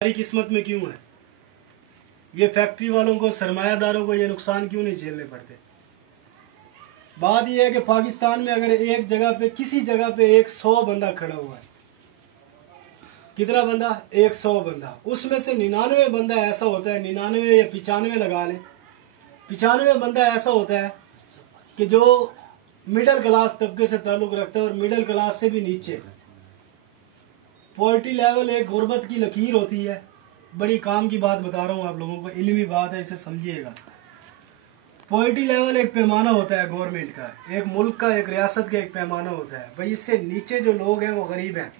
हमारी किस्मत में क्यों है? ये फैक्ट्री वालों को, सरमायादारों को ये नुकसान क्यों नहीं झेलने पड़ते? बात यह है कि पाकिस्तान में अगर एक जगह पे, किसी जगह पे 100 बंदा खड़ा हुआ है, कितना बंदा? 100 बंदा, उसमें से 99 बंदा ऐसा होता है, 99 या 95 लगा लें, 95 बंदा ऐसा होता है कि जो मिडिल क्लास तबके से ताल्लुक रखता है और मिडिल क्लास से भी नीचे। पॉवर्टी लेवल एक गुर्बत की लकीर होती है। बड़ी काम की बात बता रहा हूँ आप लोगों को, इल्मी बात है, इसे समझिएगा। पॉवर्टी लेवल एक पैमाना होता है गवर्नमेंट का, एक मुल्क का, एक रियासत का एक पैमाना होता है। भाई इससे नीचे जो लोग हैं वो गरीब हैं,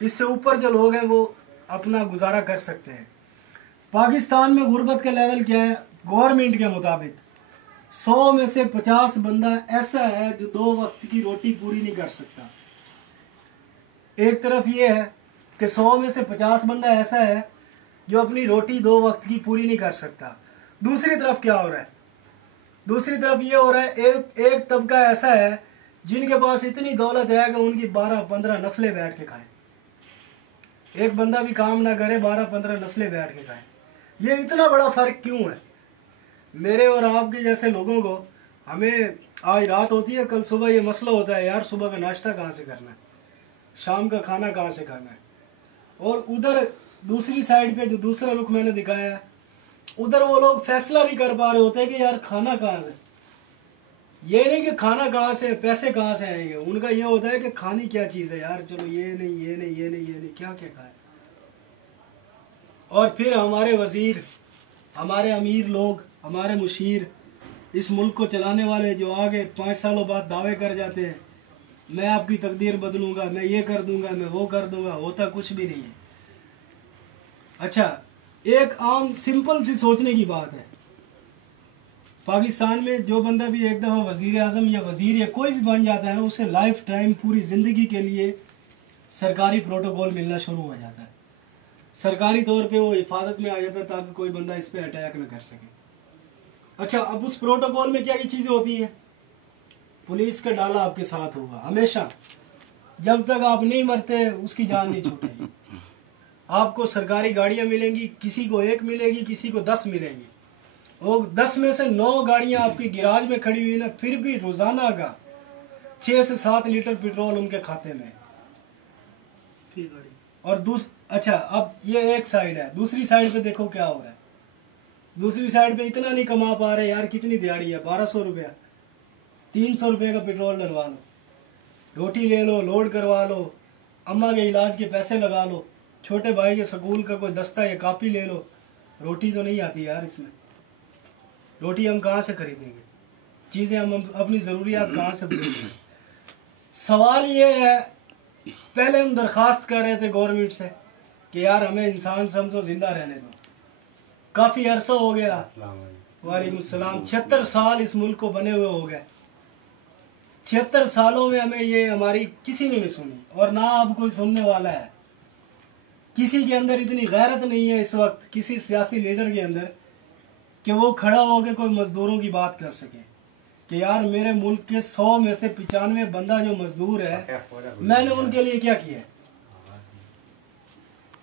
इससे ऊपर जो लोग हैं वो अपना गुजारा कर सकते हैं। पाकिस्तान में गुर्बत का लेवल क्या है? गवर्नमेंट के मुताबिक 100 में से 50 बंदा ऐसा है जो 2 वक्त की रोटी पूरी नहीं कर सकता। एक तरफ ये है कि 100 में से 50 बंदा ऐसा है जो अपनी रोटी 2 वक्त की पूरी नहीं कर सकता। दूसरी तरफ क्या हो रहा है? दूसरी तरफ ये हो रहा है, एक तबका ऐसा है जिनके पास इतनी दौलत है कि उनकी 12-15 नस्लें बैठ के खाएं। एक बंदा भी काम ना करे, 12-15 नस्लें बैठ के खाएं। ये इतना बड़ा फर्क क्यों है? मेरे और आपके जैसे लोगों को, हमें आज रात होती है, कल सुबह ये मसला होता है, यार सुबह का नाश्ता कहाँ से करना है, शाम का खाना कहाँ से खाना है। और उधर दूसरी साइड पे जो दूसरा रुख मैंने दिखाया है, उधर वो लोग फैसला नहीं कर पा रहे होते कि यार खाना कहाँ से। ये नहीं कि खाना कहाँ से, पैसे कहाँ से आएंगे, उनका ये होता है कि खानी क्या चीज है यार, चलो ये नहीं, ये नहीं, ये नहीं, ये नहीं, क्या क्या खाए। और फिर हमारे वजीर, हमारे अमीर लोग, हमारे मुशीर, इस मुल्क को चलाने वाले जो आगे 5 सालों बाद दावे कर जाते हैं, मैं आपकी तकदीर बदलूंगा, मैं ये कर दूंगा, मैं वो कर दूंगा, होता कुछ भी नहीं है। अच्छा, एक आम सिंपल सी सोचने की बात है, पाकिस्तान में जो बंदा भी एक दफा वजीर आजम या वजीर या कोई भी बन जाता है ना, उसे लाइफ टाइम, पूरी जिंदगी के लिए सरकारी प्रोटोकॉल मिलना शुरू हो जाता है। सरकारी तौर पे वो हिफाजत में आ जाता है ताकि कोई बंदा इस पे अटैक न कर सके। अच्छा, अब उस प्रोटोकॉल में क्या क्या चीजें होती हैं? पुलिस का डाला आपके साथ होगा हमेशा, जब तक आप नहीं मरते उसकी जान नहीं छूटेगी। आपको सरकारी गाड़ियां मिलेंगी, किसी को 1 मिलेगी, किसी को 10 मिलेंगी। वो 10 में से 9 गाड़ियां आपकी गिराज में खड़ी हुई ना, फिर भी रोजाना का 6 से 7 लीटर पेट्रोल उनके खाते में। और अच्छा, अब ये एक साइड है, दूसरी साइड पे देखो क्या हो रहा है। दूसरी साइड पे इतना नहीं कमा पा रहे यार, कितनी दिहाड़ी है, 1200 रुपया, 300 रुपये का पेट्रोल डलवा लो, रोटी ले लो, लोड करवा लो, अम्मा के इलाज के पैसे लगा लो, छोटे भाई के स्कूल का कोई दस्ता या कापी ले लो। रोटी तो नहीं आती यार इसमें, रोटी हम कहाँ से खरीदेंगे, चीजें हम अपनी जरूरियात कहाँ से पूरेंगे। सवाल ये है, पहले हम दरखास्त कर रहे थे गवर्नमेंट से कि यार हमें इंसान समझो, जिंदा रहने दो। काफी अरसा हो गया, वालेकुम सलाम, 76 साल इस मुल्क को बने हुए हो गए। 76 सालों में हमें ये हमारी किसी ने नहीं सुनी और ना अब कोई सुनने वाला है। किसी के अंदर इतनी गैरत नहीं है इस वक्त, किसी सियासी लीडर के अंदर, कि वो खड़ा होकर कोई मजदूरों की बात कर सके कि यार मेरे मुल्क के 100 में से 95 बंदा जो मजदूर है, मैंने उनके लिए क्या किया है।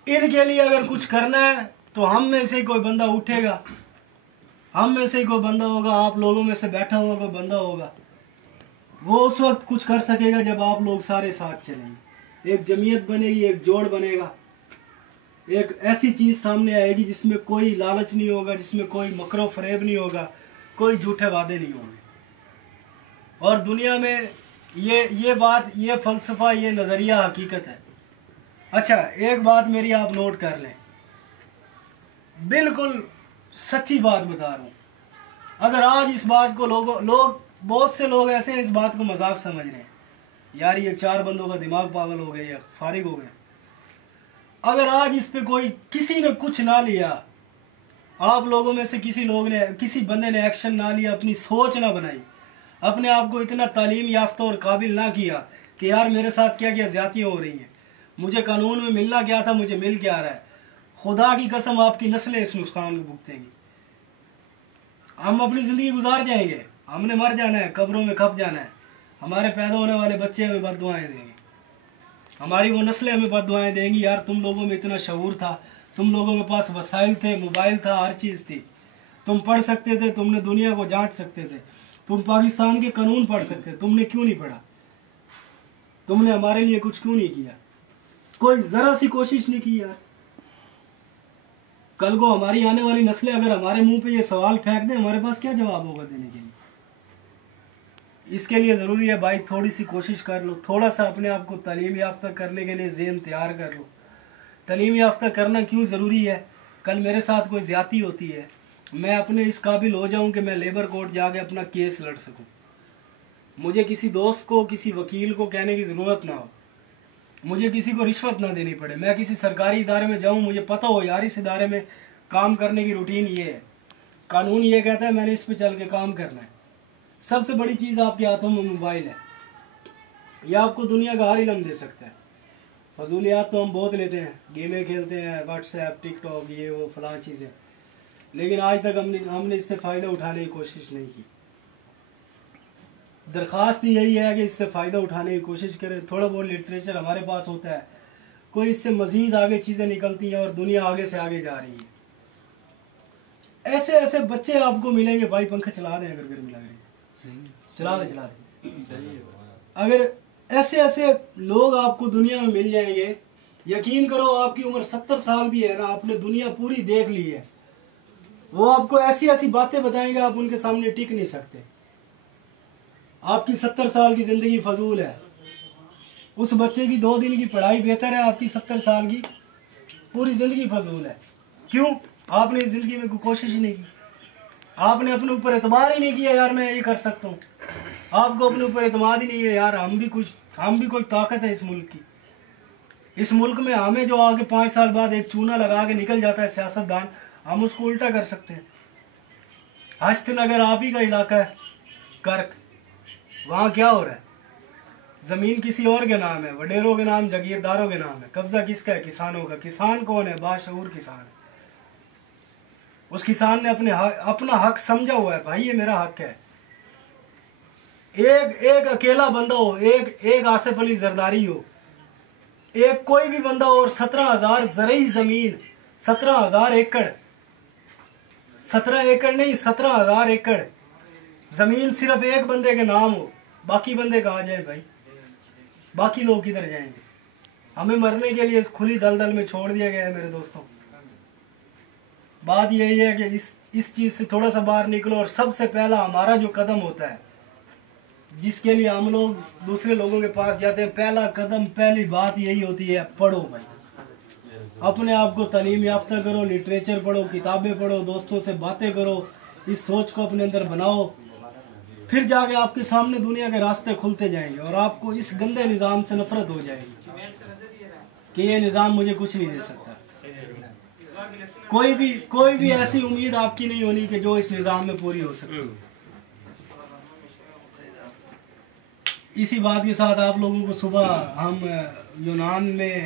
इनके लिए अगर कुछ करना है तो हम में से कोई बंदा उठेगा, हम में से कोई बंदा होगा, आप लोगों में से बैठा हुआ कोई बंदा होगा, वो उस वक्त कुछ कर सकेगा जब आप लोग सारे साथ चलेंगे। एक जमीयत बनेगी, एक जोड़ बनेगा, एक ऐसी चीज सामने आएगी जिसमें कोई लालच नहीं होगा, जिसमें कोई मकरो फरेब नहीं होगा, कोई झूठे वादे नहीं होंगे। और दुनिया में ये बात, ये फलसफा, ये नजरिया हकीकत है। अच्छा, एक बात मेरी आप नोट कर लें, बिल्कुल सच्ची बात बता रहा हूं। अगर आज इस बात को लोग बहुत से लोग ऐसे हैं इस बात को मजाक समझ रहे हैं, यार ये 4 बंदों का दिमाग पागल हो गया या फारिग हो गए। अगर आज इस पे कोई, किसी ने कुछ ना लिया, आप लोगों में से किसी बंदे ने एक्शन ना लिया, अपनी सोच ना बनाई, अपने आप को इतना तालीम याफ्ता और काबिल ना किया कि यार मेरे साथ क्या क्या ज्यादतियां हो रही हैं, मुझे कानून में मिलना क्या था, मुझे मिल क्या रहा है, खुदा की कसम आपकी नस्लें इस नुकसान को भुगतेंगी। हम अपनी जिंदगी गुजार जाएंगे, हमने मर जाना है, कब्रों में खप जाना है, हमारे पैदा होने वाले बच्चे हमें बद्दुआएं देंगे, हमारी वो नस्लें हमें बद्दुआएं देंगी, यार तुम लोगों में इतना शऊर था, तुम लोगों के पास वसाइल थे, मोबाइल था, हर चीज थी, तुम पढ़ सकते थे, तुमने दुनिया को जांच सकते थे, तुम पाकिस्तान के कानून पढ़ सकते थे, तुमने क्यों नहीं पढ़ा? तुमने हमारे लिए कुछ क्यों नहीं किया? कोई जरा सी कोशिश नहीं की यार। कल को हमारी आने वाली नस्लें अगर हमारे मुंह पे ये सवाल फेंक दें, हमारे पास क्या जवाब होगा देने के लिए? इसके लिए जरूरी है भाई थोड़ी सी कोशिश कर लो, थोड़ा सा अपने आप को तालीम याफ्ता करने के लिए ज़हन तैयार कर लो। तालीम याफ्ता करना क्यों जरूरी है? कल मेरे साथ कोई ज्यादती होती है, मैं अपने इस काबिल हो जाऊं कि मैं लेबर कोर्ट जाके अपना केस लड़ सकूं, मुझे किसी दोस्त को, किसी वकील को कहने की जरूरत ना हो, मुझे किसी को रिश्वत ना देनी पड़े, मैं किसी सरकारी इदारे में जाऊं, मुझे पता हो यार इस इदारे में काम करने की रूटीन ये है, कानून ये कहता है, मैंने इस पे चल के काम करना है। सबसे बड़ी चीज आपके हाथों में मोबाइल है, यह आपको दुनिया का हर इल्म दे सकता है। फजूलियात तो हम बहुत लेते हैं, गेमें खेलते हैं, व्हाट्सएप, टिकटॉक, ये वो फलां चीजें, लेकिन आज तक हमने इससे फायदा उठाने की कोशिश नहीं की। दरखास्त यही है कि इससे फायदा उठाने की कोशिश करें। थोड़ा बहुत लिटरेचर हमारे पास होता है, कोई इससे मजीद आगे चीजें निकलती हैं और दुनिया आगे से आगे जा रही है। ऐसे ऐसे बच्चे आपको मिलेंगे भाई, पंखा चला दें अगर गर्मी लग रही है, चला दे। अगर ऐसे ऐसे लोग आपको दुनिया में मिल जाएंगे, यकीन करो आपकी उम्र 70 साल भी है ना, आपने दुनिया पूरी देख ली है, वो आपको ऐसी ऐसी बातें बताएंगे, आप उनके सामने टिक नहीं सकते। आपकी 70 साल की जिंदगी फजूल है, उस बच्चे की 2 दिन की पढ़ाई बेहतर है, आपकी 70 साल की पूरी जिंदगी फजूल है। क्यों? आपने इस जिंदगी में कोई कोशिश ही नहीं की, आपने अपने ऊपर एतबार ही नहीं किया यार मैं ये कर सकता हूँ, आपको अपने ऊपर एतमाद ही नहीं है यार हम भी कोई ताकत है इस मुल्क की। इस मुल्क में हमें जो आगे 5 साल बाद एक चूना लगा के निकल जाता है सियासतदान, हम उसको उल्टा कर सकते हैं। हश्तनगर आप ही का इलाका है, कर्क, वहां क्या हो रहा है? जमीन किसी और के नाम है, वडेरों के नाम, जागीरदारों के नाम है, कब्जा किसका है? किसानों का। किसान कौन है? बाशऊर किसान है। उस किसान ने अपना हक समझा हुआ है, भाई ये मेरा हक है। एक अकेला बंदा हो, एक आसिफ अली जरदारी हो, एक कोई भी बंदा हो, और 17,000 ज़रई जमीन, 17,000 एकड़, 17 एकड़ नहीं 17,000 एकड़ जमीन सिर्फ एक बंदे के नाम हो, बाकी बंदे कहाँ जाए भाई? बाकी लोग किधर जाएंगे? हमें मरने के लिए इस खुली दलदल में छोड़ दिया गया है मेरे दोस्तों। बात यही है कि इस चीज से थोड़ा सा बाहर निकलो, और सबसे पहला हमारा जो कदम होता है, जिसके लिए हम लोग दूसरे लोगों के पास जाते हैं, पहला कदम, पहली बात यही होती है, पढ़ो भाई, अपने आप को तालीम याफ्ता करो, लिटरेचर पढ़ो, किताबें पढ़ो, दोस्तों से बातें करो, इस सोच को अपने अंदर बनाओ, फिर जाके आपके सामने दुनिया के रास्ते खुलते जाएंगे, और आपको इस गंदे निज़ाम से नफरत हो जाएगी कि ये निज़ाम मुझे कुछ नहीं दे सकता। कोई भी ऐसी उम्मीद आपकी नहीं होनी कि जो इस निज़ाम में पूरी हो सके। इसी बात के साथ आप लोगों को सुबह हम यूनान में